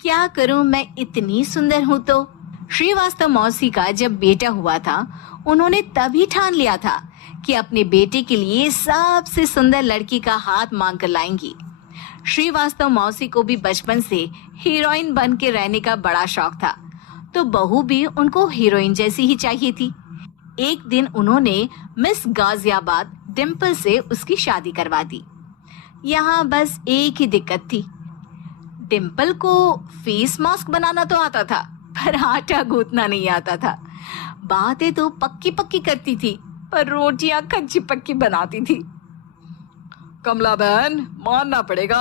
क्या करूं, मैं इतनी सुंदर हूं तो। श्रीवास्तव मौसी का जब बेटा हुआ था, उन्होंने तभी ठान लिया था कि अपने बेटे के लिए सबसे सुंदर लड़की का हाथ मांग कर लाएंगी। श्रीवास्तव मौसी को भी बचपन से हीरोइन बन के रहने का बड़ा शौक था, तो बहू भी उनको हीरोइन जैसी ही चाहिए थी। एक दिन उन्होंने मिस गाजियाबाद डिम्पल से उसकी शादी करवा दी। यहाँ बस एक ही दिक्कत थी, डिम्पल को फेस मास्क बनाना तो आता था, पर आटा गूंथना नहीं आता था। बातें तो पक्की पक्की करती थी, पर रोटियां कच्ची पक्की बनाती थी। कमला बहन, मानना पड़ेगा,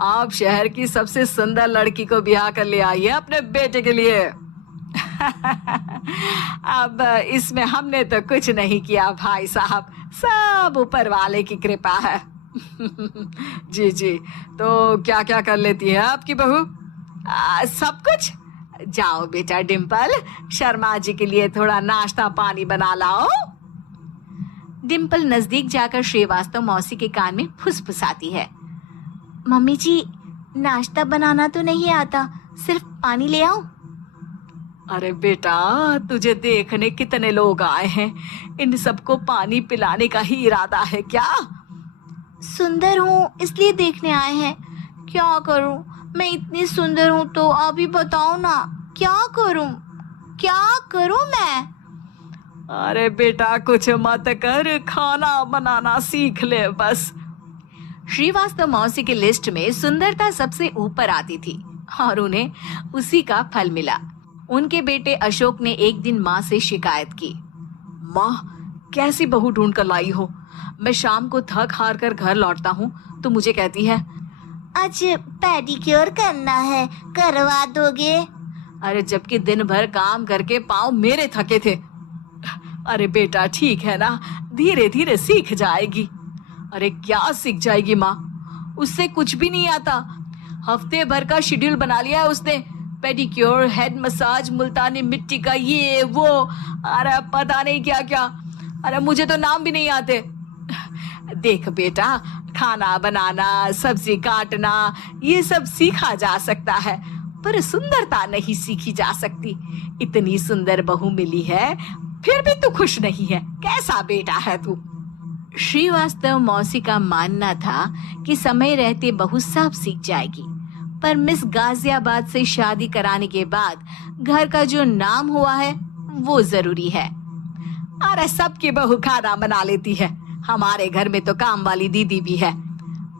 आप शहर की सबसे सुंदर लड़की को ब्याह कर ले आई है अपने बेटे के लिए। अब इसमें हमने तो कुछ नहीं किया भाई साहब, सब ऊपर वाले की कृपा है। जी जी, तो क्या क्या कर लेती है आपकी बहू? सब कुछ। जाओ बेटा डिम्पल, शर्मा जी के लिए थोड़ा नाश्ता पानी बना लाओ। डिम्पल नजदीक जाकर श्रीवास्तव मौसी के कान में फुसफुसाती है। मम्मी जी, नाश्ता बनाना तो नहीं आता, सिर्फ पानी ले आओ। अरे बेटा, तुझे देखने कितने लोग आए हैं, इन सबको पानी पिलाने का ही इरादा है क्या? सुंदर हूँ इसलिए देखने आए हैं। क्या करूँ, मैं इतनी सुंदर हूँ तो अभी बताओ ना, क्या करूँ, क्या करूँ मैं? अरे बेटा, कुछ मत कर, खाना बनाना सीख ले बस। श्रीवास्तव मौसी की लिस्ट में सुंदरता सबसे ऊपर आती थी और उन्हें उसी का फल मिला। उनके बेटे अशोक ने एक दिन माँ से शिकायत की। माँ, कैसी बहू ढूंढ कर लाई हो? मैं शाम को थक हार कर घर लौटता हूँ तो मुझे कहती है, आज पेडिक्योर करना है, करवा दोगे? अरे जबकि दिन भर काम करके पाँव मेरे थके थे। अरे बेटा, ठीक है ना, धीरे धीरे सीख जाएगी। अरे क्या सीख जाएगी माँ, उससे कुछ भी नहीं आता। हफ्ते भर का शेड्यूल बना लिया है उसने, पेडिक्योर, हेड मसाज, मुल्तानी मिट्टी का ये वो, अरे पता नहीं क्या क्या। अरे मुझे तो नाम भी नहीं आते। देख बेटा, खाना बनाना, सब्जी काटना, ये सब सीखा जा सकता है, पर सुंदरता नहीं सीखी जा सकती। इतनी सुंदर बहू मिली है, फिर भी तू खुश नहीं है, कैसा बेटा है तू? श्रीवास्तव मौसी का मानना था कि समय रहते बहू सब सीख जाएगी, पर मिस गाजियाबाद से शादी कराने के बाद घर का जो नाम हुआ है वो जरूरी है। अरे सबकी बहू खाना बना लेती है, हमारे घर में तो काम वाली दीदी भी है,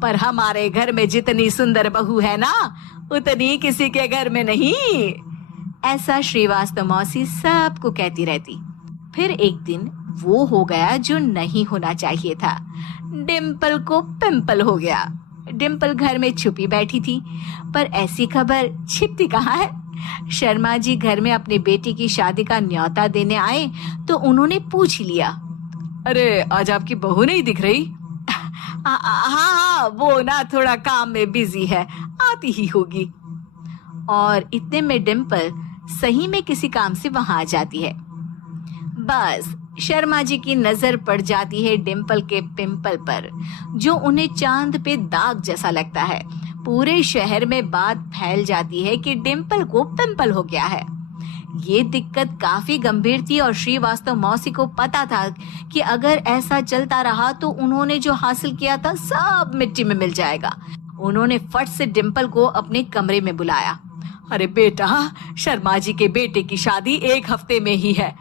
पर हमारे घर में जितनी सुंदर बहू है ना, उतनी किसी के घर में नहीं। ऐसा श्रीवास्तव मौसी सबको कहती रहती। फिर एक दिन वो हो गया जो नहीं होना चाहिए था, डिम्पल को पिंपल हो गया। डिम्पल घर में छुपी बैठी थी, पर ऐसी खबर छिपती कहाँ है। शर्मा जी घर में अपने बेटे की शादी का न्योता देने आए तो उन्होंने पूछ लिया, अरे आज आपकी बहू नहीं दिख रही? हाँ, वो ना थोड़ा काम में बिजी है, आती ही होगी। और इतने में डिम्पल सही में किसी काम से वहां आ जाती है। बस शर्मा जी की नजर पड़ जाती है डिम्पल के पिंपल पर, जो उन्हें चांद पे दाग जैसा लगता है। पूरे शहर में बात फैल जाती है कि डिम्पल को पिंपल हो गया है। ये दिक्कत काफी गंभीर थी और श्रीवास्तव मौसी को पता था कि अगर ऐसा चलता रहा तो उन्होंने जो हासिल किया था सब मिट्टी में मिल जाएगा। उन्होंने फट से डिम्पल को अपने कमरे में बुलाया। अरे बेटा, शर्मा जी के बेटे की शादी 1 हफ्ते में ही है,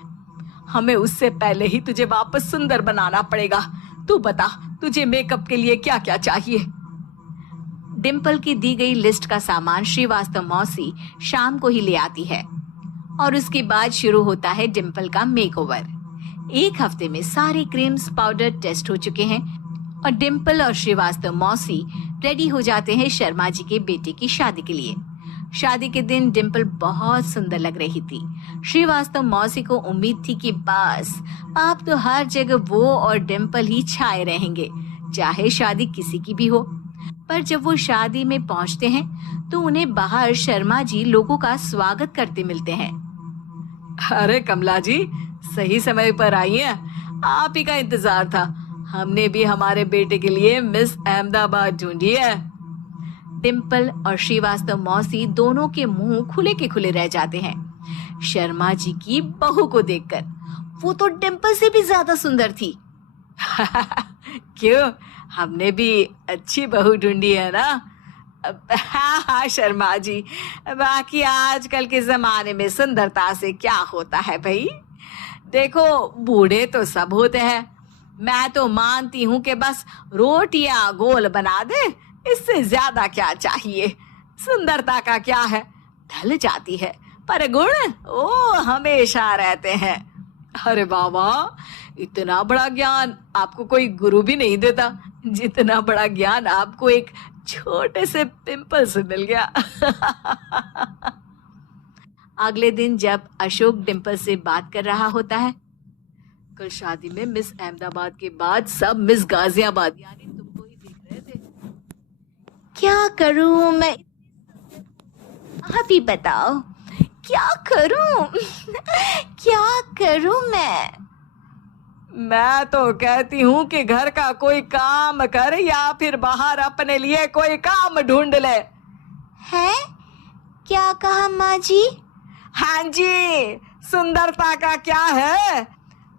हमें उससे पहले ही तुझे वापस सुंदर बनाना पड़ेगा। तू बता, तुझे मेकअप के लिए क्या क्या चाहिए? डिम्पल की दी गई लिस्ट का सामान श्रीवास्तव मौसी शाम को ही ले आती है और उसके बाद शुरू होता है डिम्पल का मेकओवर। 1 हफ्ते में सारे क्रीम्स पाउडर टेस्ट हो चुके हैं और डिम्पल और श्रीवास्तव मौसी रेडी हो जाते हैं शर्मा जी के बेटे की शादी के लिए। शादी के दिन डिम्पल बहुत सुंदर लग रही थी। श्रीवास्तव मौसी को उम्मीद थी कि बस अब तो हर जगह वो और डिम्पल ही छाए रहेंगे, चाहे शादी किसी की भी हो। पर जब वो शादी में पहुंचते हैं तो उन्हें बाहर शर्मा जी लोगों का स्वागत करते मिलते हैं। अरे कमला जी, सही समय पर आई हैं, आप ही का इंतजार था। हमने भी हमारे बेटे के लिए मिस अहमदाबाद ढूंढी है। डिम्पल और श्रीवास्तव मौसी दोनों के मुंह खुले के खुले रह जाते हैं शर्मा जी की बहू को देखकर। वो तो डिम्पल से भी ज्यादा सुंदर थी। क्यों, हमने भी अच्छी बहू ढूंढी है ना? हाँ हाँ शर्मा जी, बाकी आजकल के जमाने में सुंदरता से क्या होता है भाई? देखो, बूढ़े तो सब होते हैं। मैं तो मानती हूँ कि बस रोटियां गोल बना दे, इससे ज्यादा क्या चाहिए। सुंदरता का क्या है, ढल जाती है, पर गुण वो हमेशा रहते हैं। अरे बाबा, इतना बड़ा ज्ञान आपको कोई गुरु भी नहीं देता जितना बड़ा ज्ञान आपको एक छोटे से पिंपल से मिल गया। अगले दिन जब अशोक डिम्पल से बात कर रहा होता है, कल शादी में मिस अहमदाबाद के बाद सब मिस गाजियाबाद यानी तुमको ही देख रहे थे। क्या करूं मैं? आप ही बताओ, क्या करूं? क्या करूं मैं तो कहती हूँ कि घर का कोई काम कर या फिर बाहर अपने लिए कोई काम ढूंढ ले। है? क्या कहा माँ जी? हाँ जी, सुंदरता का क्या है?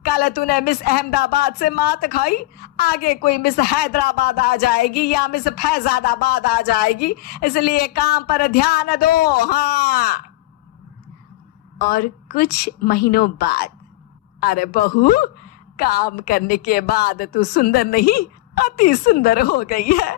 कल तूने मिस अहमदाबाद से मात खाई, आगे कोई मिस हैदराबाद आ जाएगी या मिस फैजादाबाद आ जाएगी, इसलिए काम पर ध्यान दो। हाँ। और कुछ महीनों बाद, अरे बहू, काम करने के बाद तू सुंदर नहीं, अति सुंदर हो गई है।